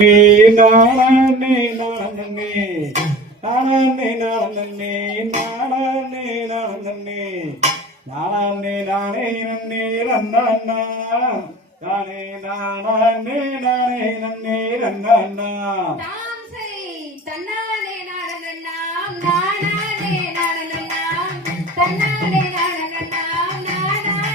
நானே நானே நானே நானே நானே நானே நானே நானே நன்னே ரன்னா நானே நானே நானே நன்னே ரன்னா தன்னானே நானே நானே தன்னானே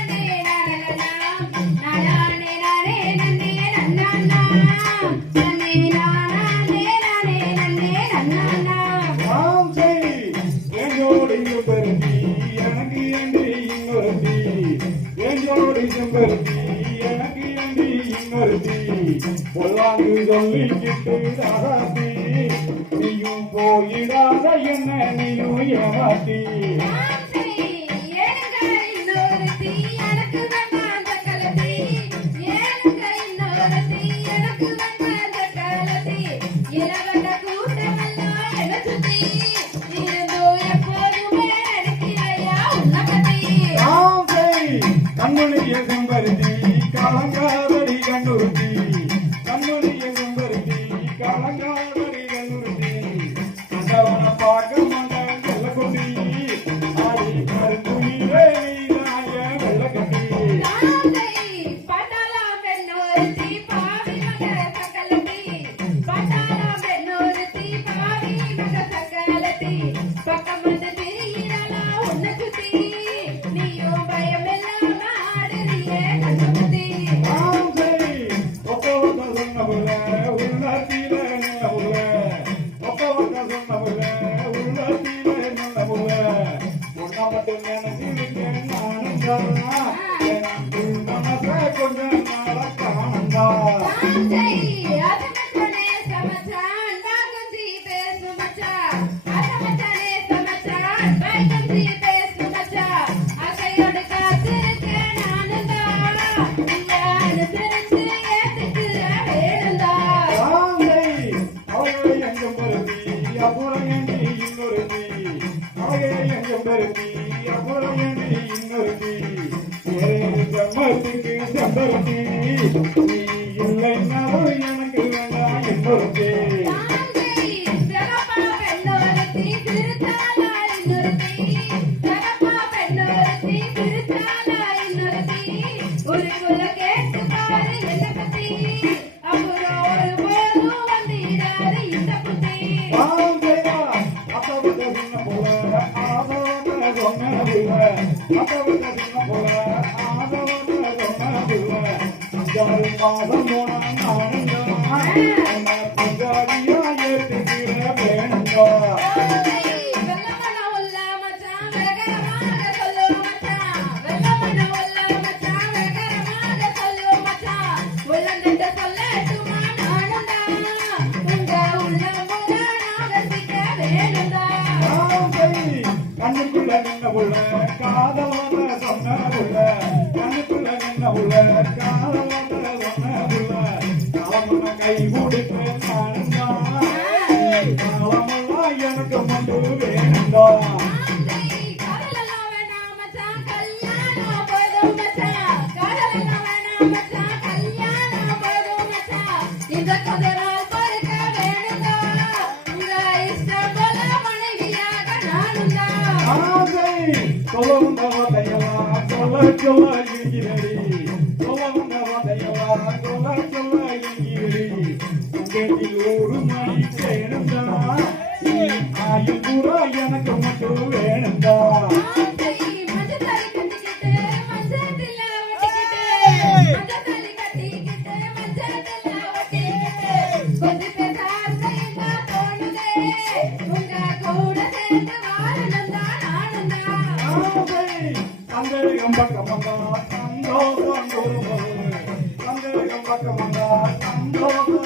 பொல்லாங்கு சொல்லிக்கிட்டு ராசி நீயும் போயிடாத என்ன நீயும் ஏமாத்தி கண்மணிய செம்பருத்தி கலங்காதடி கண்ணுறுத்தி கண்மணிய செம்பருத்தி கலங்காதடி கண்ணுறுத்தி கண்டவன பார்க்க மாட்டேன் வெள்ள கொடி ஆடி கருங்குயிலே நாய வெள்ள கட்டி கொஞ்சம் நாள காணந்தா செம்பருத்தி நீ இல்லைன்னாலும் எனக்கு வேண்டாம் என்னொருத்தி மாதம் பஞ்சாதியா ஏற்றுக்கிற வேணுங்கா கண்ணுக்குள்ள நின்ன உள்ள காதலான சொன்ன உள்ள கண்ணுக்குள்ள நின்ன உள்ள காதலான கை கொடுப்பேன் காலமெல்லாம் எனக்கு மட்டும் வேணுண்டா சொல்லவும் தையெல்லாம் சொல்ல சொல்ல இருக்கிறது சொல்லவும் தையெல்லாம் சொல்ல சொல்ல ஒரு மணி வேணும்டா ஆயுள் பூரா எனக்கு மட்டும் வேணும்டா சந்தேகம் பக்கமந்தா சந்தோஷம் சந்தேகம் பக்கமந்தா சந்தோஷம்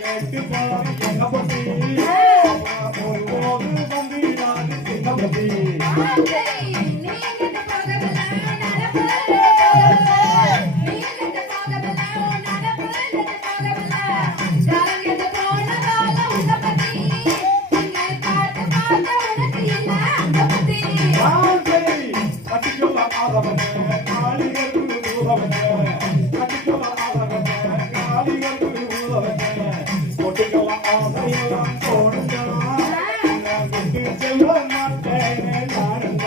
கேட்டு என்ன பத்தி போது வந்தீராது சின்ன பத்தி காளிகள் ஒட்டுக்கலாம் ஆசையெல்லாம் போடுங்க விட்டு செல்ல மாட்டேனே நானுங்க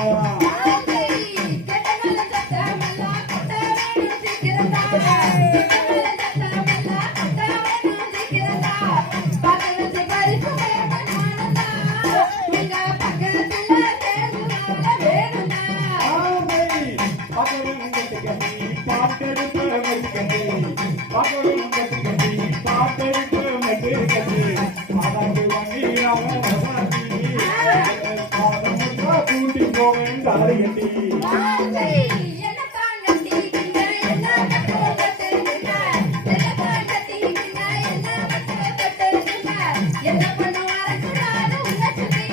என்ன பண்ணுவாரு கூடாது உன்னை சுத்தி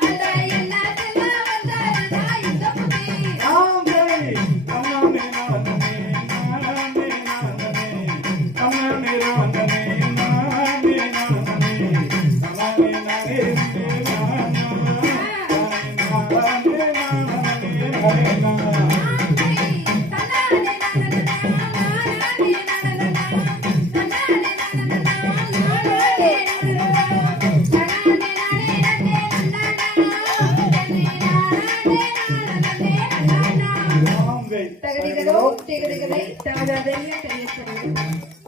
அந்த எண்ணத்துல வந்தாருடா இந்த புத்தி தகதிகளோ திகதிகளை தவறாதைய கையெழுத்து